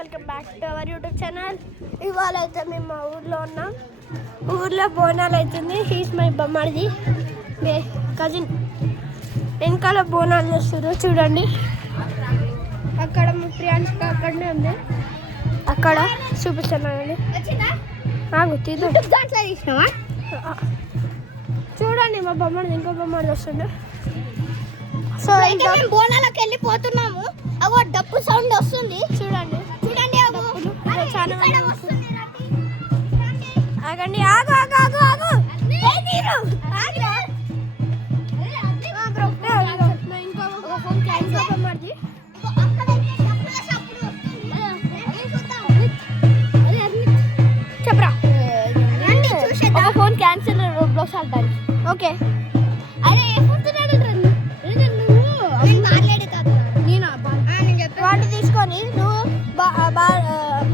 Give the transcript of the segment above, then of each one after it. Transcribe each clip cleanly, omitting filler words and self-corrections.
Welcome back to our YouTube channel. ఇవాళ అయితే మేము మా ఊర్లో ఉన్నాం. ఊర్లో బోనాలు అవుతుంది. హీస్ మై బొమ్మడిది కజిన్. వెనకాల బోనాలు చేస్తారు చూడండి. అక్కడ మా ప్రియాంక అక్కడనే ఉంది. అక్కడ చూపిస్తున్నానండి. తీద్దాం దాంట్లో తీసినావా చూడండి. మా బొమ్మడిది ఇంకో బొమ్మడిది వస్తుంది. సో ఇంకా మేము బోనాలకు వెళ్ళిపోతున్నాము. అగో డప్పు సౌండ్ వస్తుంది చూడండి. చూడండి ఆగండి. ఆగు ఆగు ఆగు ఆగు చెప్పరా ఫోన్ క్యాన్సిల్ రోబ్లాక్స్ ఆడడానికి. ఓకే అరే వాటి తీసుకొని నువ్వు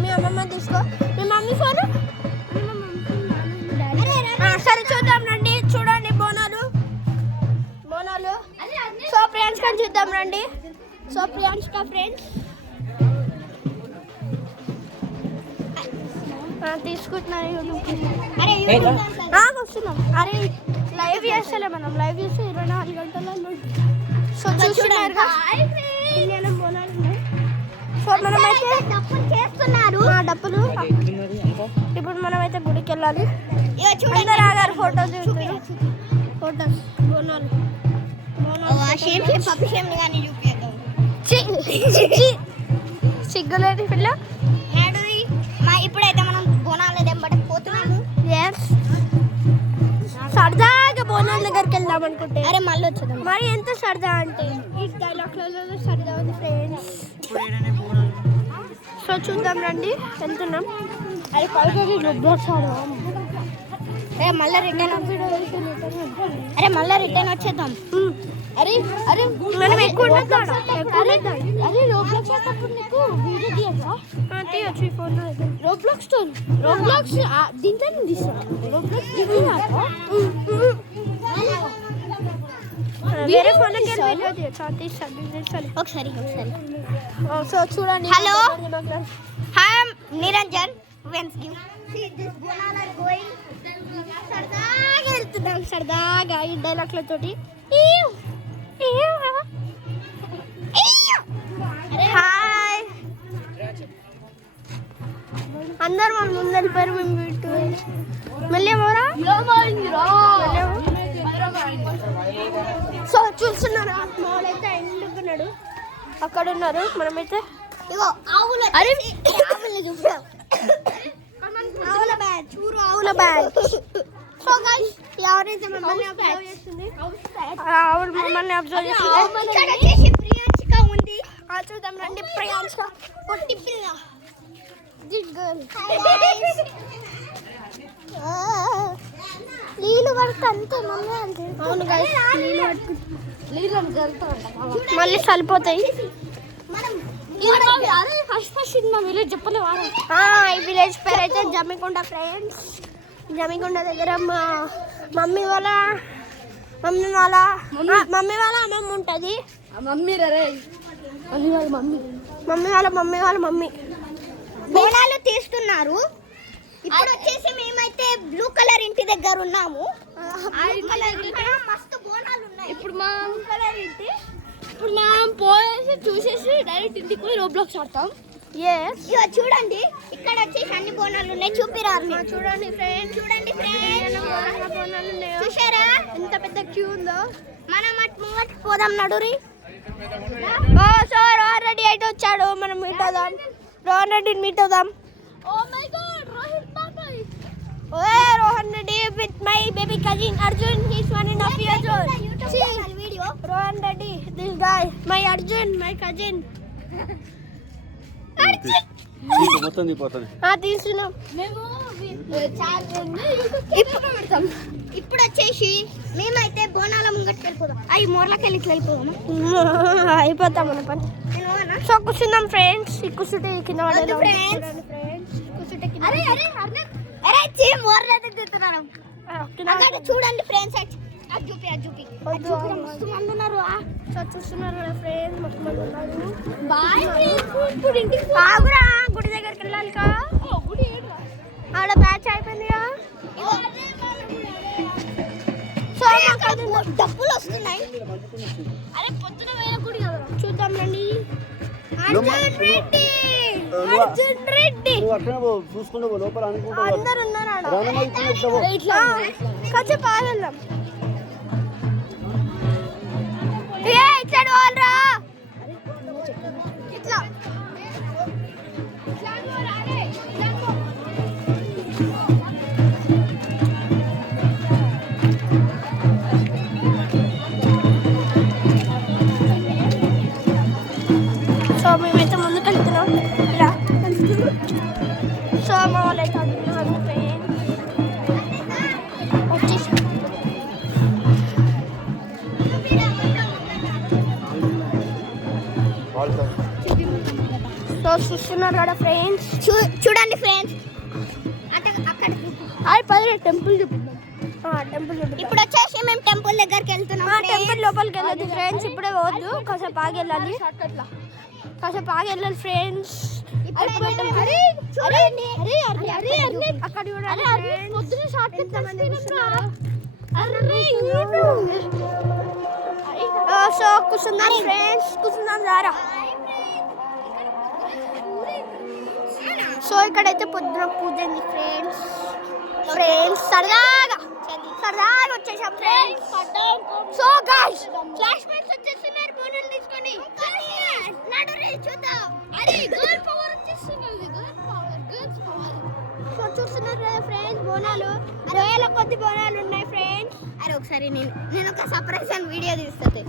మీ అమ్మమ్మ తీసుకో. మీ మమ్మీ ఫోన్ సరే చూద్దాం రండి. చూడండి బోనాలు బోనాలు. సో ఫ్రెండ్స్ కానీ చూద్దాం రండి. సో ఫ్రెండ్స్ తీసుకుంటున్నాను. వస్తున్నాం. అరే లైవ్ చేస్తలే మనం. లైవ్ చేస్తే 24 గంటలలో. సో చూస్తున్నారు బోనాలు. సో మనమైతే చేస్తున్నారు డప్పులు. ఇప్పుడు మనమైతే గుడికి వెళ్ళాలి. రాగారు ఫోటోస్ ఫోటోస్ బోనాలు సిగ్గులేని పిల్ల. ఇప్పుడైతే మనం బోనాలు పోతున్నాము. సరదాగా బోనాల దగ్గరికి వెళ్దాం అనుకుంటే అరే మళ్ళీ వచ్చేద్దాం. మరి ఎంత సరదా అంటే ఈ డైలాగ్లలో సరదా ఉంది ఫ్రెండ్స్. సో చూద్దాం రండి. వెళ్తున్నాం. అరే పైకి రోబ్లాక్స్ ఆడదాం. మళ్ళీ రిటర్న్ వచ్చేద్దాం. అరే అరే మనం ఎక్కువ అరే రోబ్లాక్స్ ఆడేటప్పుడు నీకు వీడియో తీయచ్చు ఈ ఫోన్లో. రోబ్లాక్స్ దీంట్లో తీస్తాను. వేరే ఫోన్కి ఒకసారి. సో చూడండి. Hello hi Niranjan. సరదాగా వెళ్తున్నాం. సరదాగా ఈ డైలాగ్లతోటి. హాయ్ అందరు మన ముందు వెళ్ళిపోయారు. మేము వీటు మళ్ళీ సో చూస్తున్నారా మామూలైతే ఎండుకున్నాడు. అక్కడ ఉన్నారు. మనమైతే ఆవుల బ్యాగ్. సో గైస్ ఎవరైతే మమ్మల్ని అబ్జర్వ్ చేస్తుంది ఆవులు మమ్మల్ని అబ్జర్వ్ చేస్తుంది. ప్రియాంక ఉంది. చూద్దాం రండి. ప్రియాంక పొట్టి పిల్ల. నీళ్ళు పడితే అంతే మమ్మీ అంతే. అవును గైస్ మళ్ళీ సరిపోతాయి. విలేజ్ చెప్పలేవా? ఈ విలేజ్ పేరు అయితే జమ్మికొండ ఫ్రెండ్స్. జమ్మికొండ దగ్గర మా మమ్మీ వాళ్ళ అమ్మమ్మ ఉంటుంది. మమ్మీ బోనాలు తీస్తున్నారు. ఇప్పుడు వచ్చేసి మేమైతే బ్లూ కలర్ ఇంటి దగ్గర ఉన్నాము. మస్తు బోనాలు ఉన్నాయి. ఇప్పుడు మా కలర్ ఇంటి. ఇప్పుడు మనం పోయేసి చూసేసి డైరెక్ట్ ఇంటికి పోయి రోబ్లాక్స్ ఆడతాం. ఇక చూడండి ఇక్కడ వచ్చేసి అన్ని బోనాలు ఉన్నాయి. చూపిరారు. చూడండి ఫ్రెండ్స్. చూసారా ఎంత పెద్ద క్యూ ఉందో. మనం అటు పోదాం నడురి. సో రోహన్ రెడ్డి అయితే వచ్చాడు. మనం మీట్ అవుదాం. రోహన్ రెడ్డిని మీట్ అవుదాం. Rohan Reddy with my baby cousin Arjun. He's 1.5 years old. Video. Rohan Reddy, this guy, my Arjun, my cousin. మొత్తం తీసుకున్నాం మేము. ఇప్పుడు వచ్చేసి మేమైతే బోనాల ముంగట్కి వెళ్ళిపోదాం. అవి మోర్లకి వెళ్ళి ఇట్లా అయిపోతాం మన పని. సో కూర్చుందాం ఫ్రెండ్స్. ఈ కూర్చుంటే కింద చూడండి ఫ్రెండ్స్. మస్తు మంది ఉన్నారు. చూస్తున్నారు ఫ్రెండ్స్. మస్తు మంది ఉన్నారు. బాయ్. ఇప్పుడు ఇంటికి వెళ్ళాలి కా ఆడ బ్యాచ్ అయిపోయిందిగా. సో డబ్బులు వస్తున్నాయి. అరే పొద్దున వేరే గుడి కదా చూద్దాం రండి. అర్జున్ రెడ్డి చూసుకుంటూ లోపల అందరు ఉన్నారు. కాసేపు ఆగెళ్దాం. ఇట్లా వాళ్ళరా ఇట్లా సో మేమైతే ముందుకు వెళ్తున్నాం. ఇలా సో మా వాళ్ళు అయితే అడుగుతున్నారు వచ్చేసి. సో చూస్తున్నారు కదా ఫ్రెండ్స్, చూడండి ఫ్రెండ్స్. అక్కడ అది పది టెంపుల్ చూపిద్దాం. టెంపుల్ చూపిద్దాం. ఇప్పుడు వచ్చేసి మేము టెంపుల్ దగ్గరికి వెళ్తున్నాం. టెంపుల్ లోపలికి వెళ్ళదు ఫ్రెండ్స్, ఇప్పుడే పోవద్దు. కాసేపు ఆగి వెళ్ళాలి. కాసేపు ఆగి వెళ్ళాలి ఫ్రెండ్స్. అక్కడ సో కూర్చుందాం ఫ్రెండ్స్, కూర్చుందాం దారా. సో ఇక్కడైతే పొద్దున పూజ ఉంది ఫ్రెండ్స్. సరదాగా వచ్చేసాం friends. So guys flash mans వచ్చేస్తున్నారు. బోనాలు తీసుకొని చూద్దాం. సో చూస్తున్నారు కదా ఫ్రెండ్స్, బోనాలు వేల కొద్ది బోనాలు ఉన్నాయి ఫ్రెండ్స్. అరే ఒకసారి నేను ఒక సర్ప్రైజ్ అని వీడియో తీస్తుంది.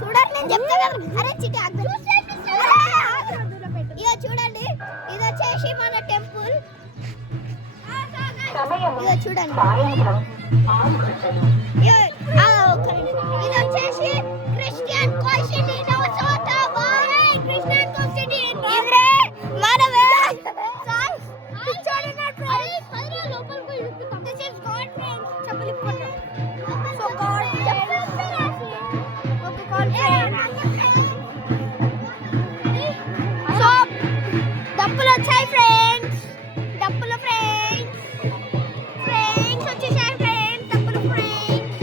చూడరు నేను చెప్తా కదా. అరే చిటి ఇక చూడండి, ఇది వచ్చేసి మన టెంపుల్. ఇక చూడండి, ఇది వచ్చేసి క్రిస్టియన్ కాన్స్టిట్యూషన్. డబ్బులు వచ్చాయి ఫ్రెండ్స్, డబ్బులు ఫ్రెండ్స్ వచ్చేసాయి ఫ్రెండ్స్, డబ్బులు ఫ్రెండ్స్.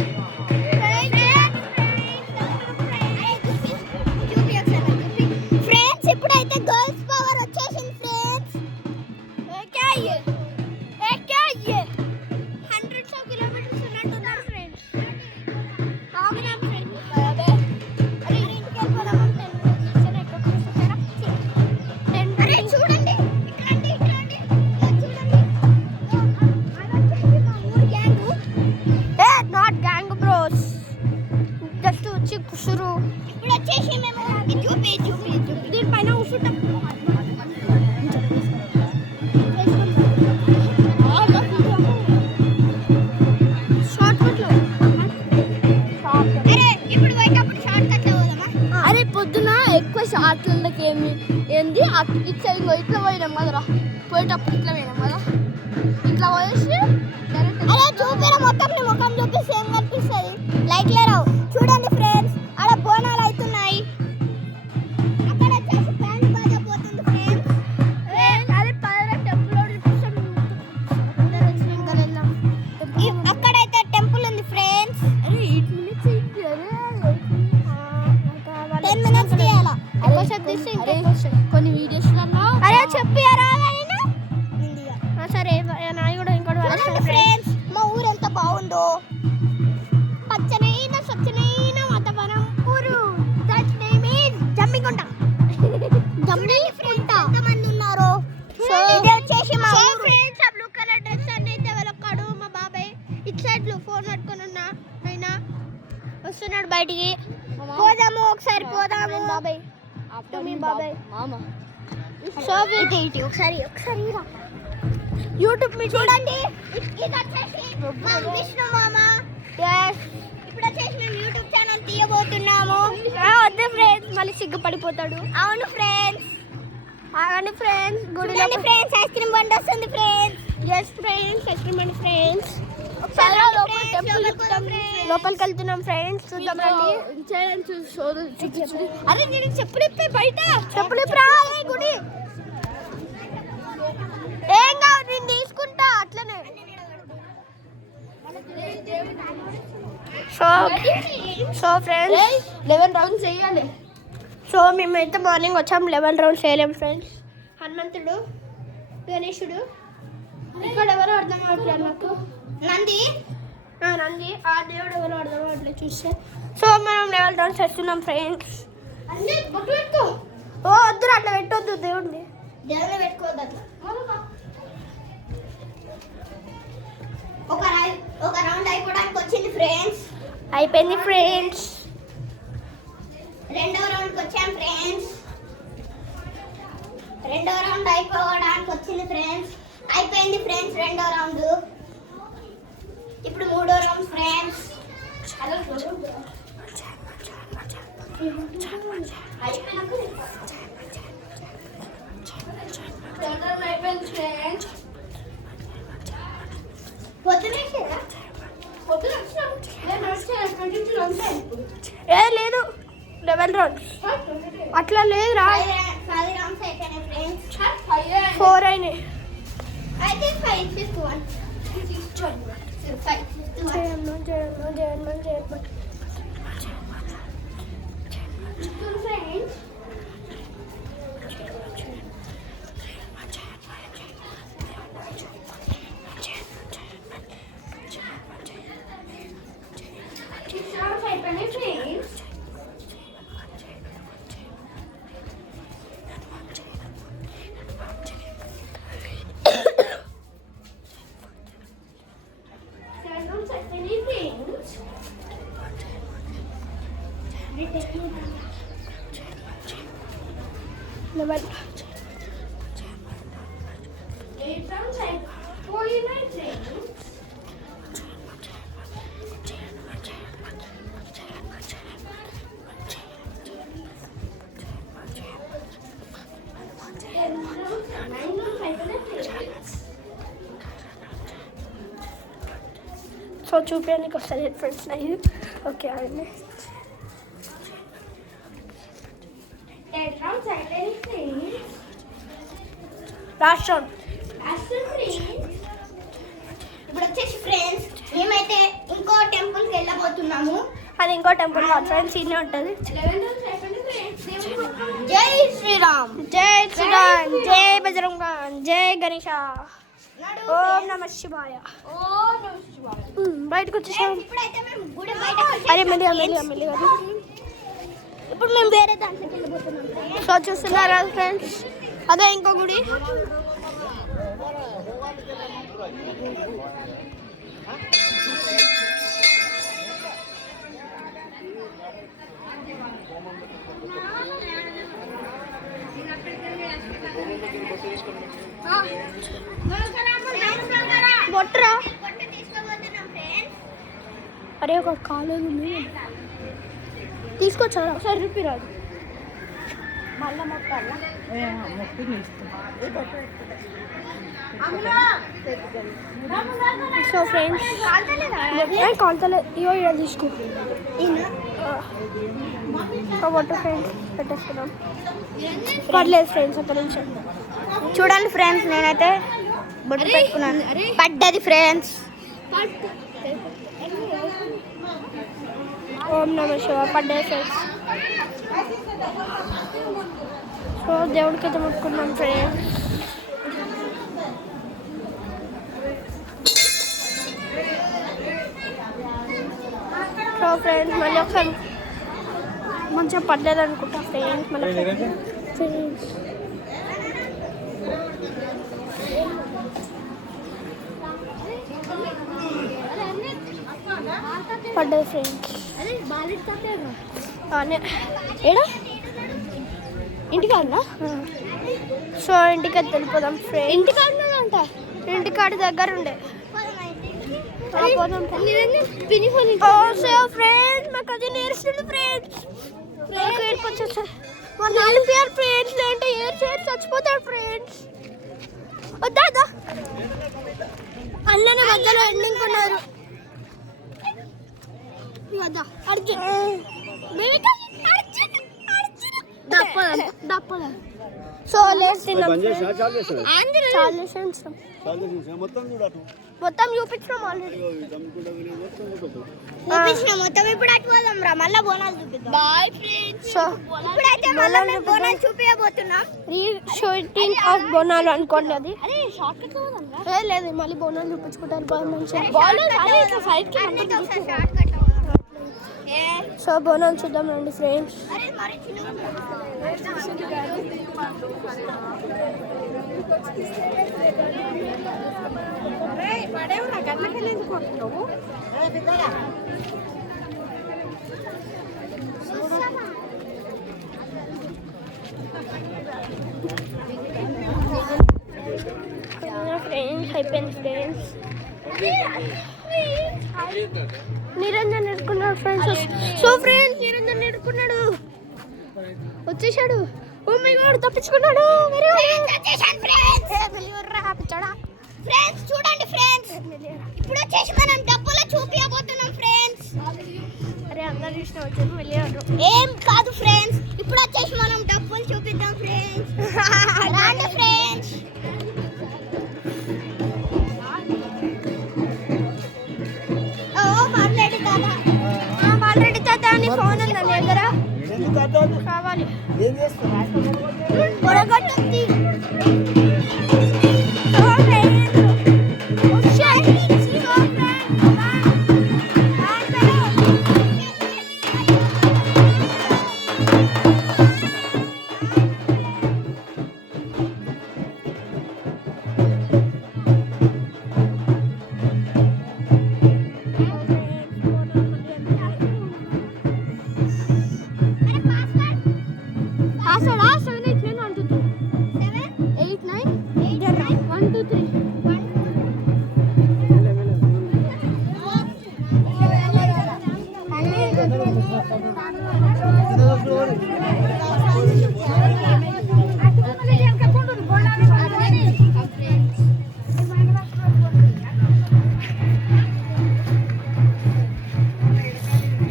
ఇప్పుడైతే గర్ల్స్ పవర్ వచ్చేసింది ఫ్రెండ్స్. హండ్రెడ్స్ ఆఫ్ కిలోమీటర్స్ ఉన్నట్టున్నారు ఫ్రెండ్స్. ఆగుదాం ఫ్రెండ్స్. కుసురు ఇప్పుడు వచ్చేసి మేము దీనిపైన కూర్చుంటాం. ఇప్పుడు పోయేటప్పుడు షార్ట్ కట్ పోదామా? అరే పొద్దున ఎక్కువ షార్ట్లకి ఏంది ఇట్లా ఇట్లా పోయినాం కదరా. పోయేటప్పుడు ఇట్లా పోయినాం కదా, ఇట్లా పోయేసి అరే చూపిరా మొత్తం. నీ ముఖం చూపిస్తే ఏం కనిపిస్తుంది? లైట్లే రావు. చూడండి ఫ్రెండ్స్, ఆడ బోనాలు అవుతున్నాయి. అక్కడ వచ్చేసి బ్యాండ్ బాజా పోతుంది ఫ్రెండ్స్. అక్కడైతే టెంపుల్ ఉంది ఫ్రెండ్స్. 10 minutes తీయాలా? కొన్ని వీడియోస్ అరే చెప్పారా సరే. ఫ్రెండ్స్ మా ఊరు ఎంత బాగుందో, పచ్చనైన స్వచ్ఛనైన వాతావరణం ఊరు. That name is Jammikunta. ఎంతమంది ఉన్నారు? ఇది వచ్చేసి మా ఫ్రెండ్స్. ఆ బ్లూ కలర్ డ్రెస్ అయితే వెళ్ళొక్కాడు మా బాబాయ్. ఇటు సైడ్ ఫోన్ పట్టుకొని ఉన్నా అయినా వస్తున్నాడు బయటికి. పోదాము ఒకసారి, పోదాము బాబాయ్. మీ బాబాయ్ సో ఇటు ఒకసారి యూట్యూబ్ మీ చూడండి. ఇది వచ్చేసి మా విష్ణు మామ. ఇప్పుడు వచ్చేసి మేము యూట్యూబ్ ఛానల్ తీయబోతున్నాము. వద్దు ఫ్రెండ్స్, మళ్ళీ సిగ్గుపడిపోతాడు. అవును ఫ్రెండ్స్, ఆగండి ఫ్రెండ్స్. గుడి ఫ్రెండ్స్ ఐస్ క్రీమ్ బండి వస్తుంది friends. Yes friends, ice cream బండి ఫ్రెండ్స్. ఒకసారి లోపలికి వెళ్తున్నాం ఫ్రెండ్స్, చూద్దాం రండి. అరే నేను చెప్పులు ఇప్పే బయట, చెప్పులు ఇప్పరా గుడి. ఏం కాదు నేను తీసుకుంటా అట్లనే. సో ఫ్రెండ్స్ 11 రౌండ్స్ చేయాలి. సో మేమైతే మార్నింగ్ వచ్చాం, 11 రౌండ్స్ చేయలేము ఫ్రెండ్స్. హనుమంతుడు, గణేశుడు, ఇక్కడ ఎవరో అర్థం అవ్వట్లేదు నాకు. నంది, ఆ దేవుడు ఎవరో అర్థం అవ్వట్లేదు చూస్తే. సో మనం 11 రౌండ్స్ చేస్తున్నాం ఫ్రెండ్స్. ఓ వద్దు అట్లా పెట్టొద్దు, దేవుడిని పెట్టుకోవద్దు అట్లా. ఒక రౌండ్ అయిపోవడానికి వచ్చింది ఫ్రెండ్స్. అయిపోయింది ఫ్రెండ్స్. రెండో రౌండ్కి వచ్చాం ఫ్రెండ్స్. రెండో రౌండ్ అయిపోవడానికి వచ్చింది ఫ్రెండ్స్. అయిపోయింది ఫ్రెండ్స్ రెండో రౌండ్. ఇప్పుడు మూడో రౌండ్ ఫ్రెండ్స్. ఏ లేదు 11 రౌండ్స్ అట్లా లేదురా. 5 రౌండ్స్ అయిపోయినాయి ఫ్రెండ్స్. 4 అయినాయి. I think 5, 5th one. 5, 5th one. Friends. So చూపించడానికి వస్తుంది ఫ్రెండ్స్ నాకు. ఓకే అండి. Last round. ఇప్పుడు వచ్చేసి ఫ్రెండ్స్ మేమైతే ఇంకో టెంపుల్కి వెళ్ళబోతున్నాము. అది ఇంకో టెంపుల్ కాదు ఫ్రెండ్స్, ఇన్నే ఉంటుంది. జై శ్రీరామ్. జై శ్రీరామ్, జై బజరంగ, జై గణేష, ఓం నమ శివాయ. బయటకు వచ్చేసాం. ఇప్పుడైతే మేము గుడి బయట. అరే మెల్లిగా. ఇప్పుడు మేము వేరే దాంట్లోకి వెళ్ళబోతున్నాం. సో చూస్తున్నారా ఫ్రెండ్స్, అదే ఇంకో గుడి. బొట్టరా. అరే ఒక కాలేజ్ ఉంది, తీసుకొచ్చారా ఒకసారి చూపిరాదు. మళ్ళా మొక్కాలా? సో ఫ్రెండ్స్ కాల్తలేదు, ఇగో ఇక్కడ తీసుకో. బొట్టు ఫ్రెండ్స్ పెట్టేసుకున్నాం. పర్లేదు ఫ్రెండ్స్, ఒక నిమిషం చూడండి ఫ్రెండ్స్, నేనైతే బొట్టు పెట్టుకున్నాను. పడ్డది ఫ్రెండ్స్. ఓం నమ శివ పడ్డాయి ఫ్రెండ్స్. సో దేవుడికి అయితే ముట్టుకున్నాం ఫ్రెండ్స్. సో ఫ్రెండ్స్ మళ్ళీ ఒకసారి మంచిగా పడ్డది అనుకుంటా ఫ్రెండ్స్. మళ్ళీ ఫ్రెండ్స్ పడ్డది ఫ్రెండ్స్. ఏడా ఇంటికాడనా? సో ఇంటికి వెళ్ళిపోదాం ఫ్రెండ్స్. ఇంటికాడ ఇంటికాడ దగ్గర ఉండే పోదాం ఫ్రెండ్స్. మా కజిన్ ఏడుస్తుంది ఫ్రెండ్స్. ఏడుపు వచ్చేస్తా మా నాన్న పేరు ఫ్రెండ్స్, లేదంటే ఏడు చచ్చిపోతాడు ఫ్రెండ్స్. వద్దా అన్ననే మధ్యలో ఎండింగ్ ఉన్నారు. కదా అర్జున్ బేబీ కజిన్ అర్జున్ దప్పద సో లెట్స్ తిన్నాం బంద్ చేసా చాలు చేసా చాలు చేసాం మొత్తం చూడటు మొత్తం చూపించాం ఆల్రెడీ చూపించిన మొత్తం ఇప్పుడు అటు పోదాం రా మళ్ళీ బోనాలు చూపిద్దాం బాయ్ ఫ్రెండ్స్ సో ఇప్పుడైతే మళ్ళీ మేము బోనాలు చూపించబోతున్నాం షూటింగ్ ఆఫ్ బోనాలు అనుకోండి అది అరే షార్ట్ కట్ పోదాం రా లేదు మళ్ళీ బోనాలు చూపించుకుంటారు బాగా మంచిగా షార్ట్ కట్ సో బోనాలు చూద్దాం రండి ఫ్రెండ్స్ అరే మరి చిన్నగా ఫ్రెండ్స్ అయిపోయింది ఫ్రెండ్స్ నిరంజన్ నేర్చుకున్నాడు ఫ్రెండ్స్ సో ఫ్రెండ్స్ నిరంజన్ నేర్చుకున్నాడు వచ్చేసాడు ఓ మై గాడ్ తప్పించుకున్నాడు ఫ్రెండ్స్ చూడండి ఫ్రెండ్స్ ఇప్పుడు వచ్చేసి మనం డబ్బులు చూపించబోతున్నాం ఫ్రెండ్స్ అరే అందరు చూసిన వచ్చారు వెళ్ళారు ఏం కాదు ఫ్రెండ్స్ ఇప్పుడు వచ్చేసి మనం డబ్బులు చూపిద్దాం ఫ్రెండ్స్ రండి ఫ్రెండ్స్ ఓ మాట్లాడి కదా ఆల్రెడీ తాత నీ ఫోన్ ఉంది నా దగ్గర కావాలి ఏం చేస్తున్నా పొరగొట్టింది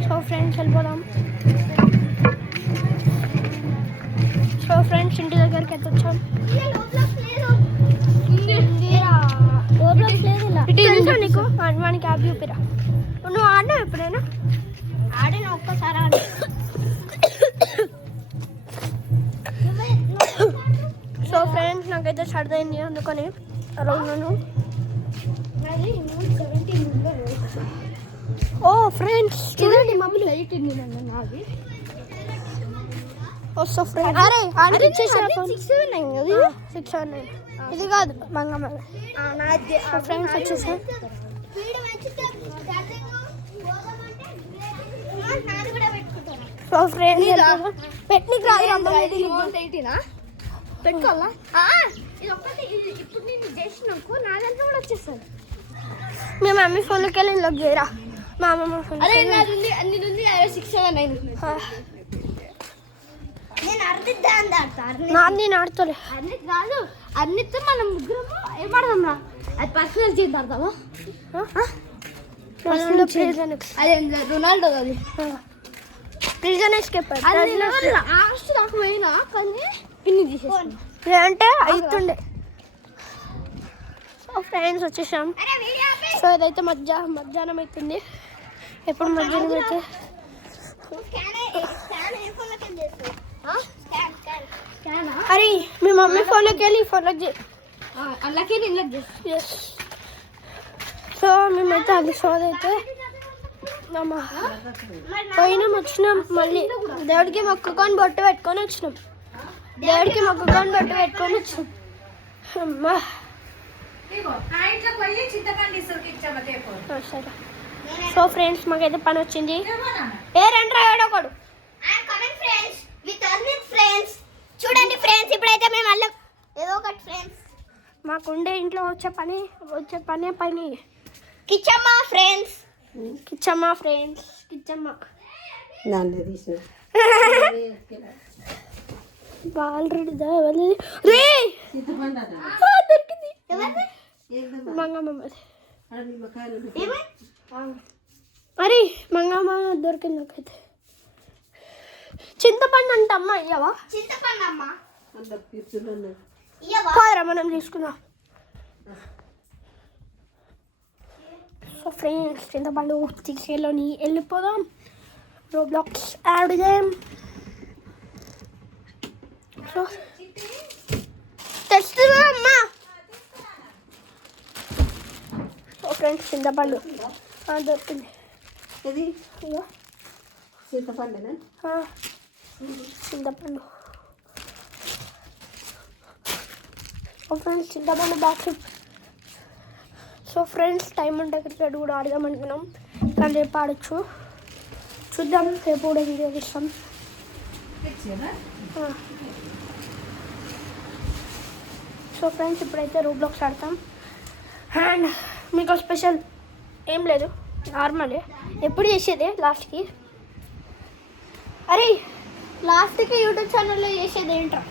సో ఫ్రెండ్స్ వెళ్ళిపోదాం సో ఫ్రెండ్స్ ఇంటి దగ్గరికి అయితే వచ్చాం నీకు వానికి యాప్ చూపిరా నువ్వు ఆడినావు ఎప్పుడైనా ఆడిన ఒక్కసారి ఆడి సో ఫ్రెండ్స్ నాకైతే సర్దైంది అందుకని అలా ఉన్నాను ఓ ఫ్రెండ్స్ చూడండి మమ్మల్ని వస్తా ఫ్రెండ్ అరే ఆడికి ఇచ్చేసారా 679 ఇది కాదు మంగమ్మ ఫ్రెండ్స్ వచ్చేసా సో ఫ్రెండ్స్ పెట్నికి రాదు పెట్టుకోవాలా ఇది ఒక్కటి ఇప్పుడు నేను చేసినాకు నా దాంట్లో కూడా వచ్చేస్తాను మీ మమ్మీ ఫోన్లోకి వెళ్ళి లాక్ చేయరా మా అమ్మమ్మ ఫోన్ అరే నాది అన్ని ఉంది 679 నేను అర్ధిద్దా అందాడతా నాది నేను ఆడుకోలే అన్ని కాదు అన్నితో మనం ముగ్గురం ఏమాడదాం రా అది పర్సనల్ చేద్దాం అదే రొనాల్డో అది ప్రిజన్ ఎస్కేప్ లాస్ట్ దాకా పోయినా కానీ పిన్ని తీసేసాను అంటే అవుతుండే సో ఫ్రెండ్స్ వచ్చేసాం సో ఇదైతే మధ్యాహ్నం అవుతుంది ఎప్పుడు మధ్యాహ్నం అయితే అరే మీ మమ్మీ ఫోన్లోకి వెళ్ళి ఫోన్లోకి అలాగే నేను ఎస్ సో మేమైతే అది షోది అయితే పోయినాం వచ్చినాం మళ్ళీ దేవుడికి మొక్కుకొని బొట్టు పెట్టుకొని వచ్చినాం అమ్మా సరే సో ఫ్రెండ్స్ మాకైతే పని వచ్చింది ఏ రండి రాయడొకడు చూడండి ఫ్రెండ్స్ ఇప్పుడైతే మేము అల్లం ఏదో ఒకటి ఫ్రెండ్స్ మాకుండే ఇంట్లో వచ్చే పని కిచ్చమ్మ ఫ్రెండ్స్ కిచ్చమ్మ ఆల్రెడీ రే దొరికింది మంగమ్మ మరి మంగమ్మ దొరికింది నాకైతే. చింతపండు అంటే అమ్మ ఇయ్యవా? చింతపండు అమ్మ అందరు తీర్చున్నాను. ఇయ్యవా? కాదురా మనం తీసుకుందాం. సో ఫ్రెండ్స్ చింతపండు తీసుకెళ్ళని వెళ్ళిపోదాం. రోబ్లాక్స్ యాడ్ చేయం. సో తెస్తున్నా అమ్మా. సో ఫ్రెండ్స్ చింతపండు దొరికింది. ఇది ఇదిగో. చింతపండునా? చింతపండు. సో ఫ్రెండ్స్ చింతపండు బాక్స్. సో ఫ్రెండ్స్ టైం ఉంటే క్రికెట్ కూడా ఆడదాం అనుకున్నాం, కానీ రేపు ఆడచ్చు. చూద్దాం, రేపు కూడా వీడియో తీస్తాం. సో ఫ్రెండ్స్ ఇప్పుడైతే రోబ్లాక్స్ ఆడతాం. అండ్ మీకు స్పెషల్ ఏం లేదు, నార్మలే ఎప్పుడు చేసేదే. లాస్ట్కి యూట్యూబ్ ఛానల్లో చేసేది ఏంట్రా?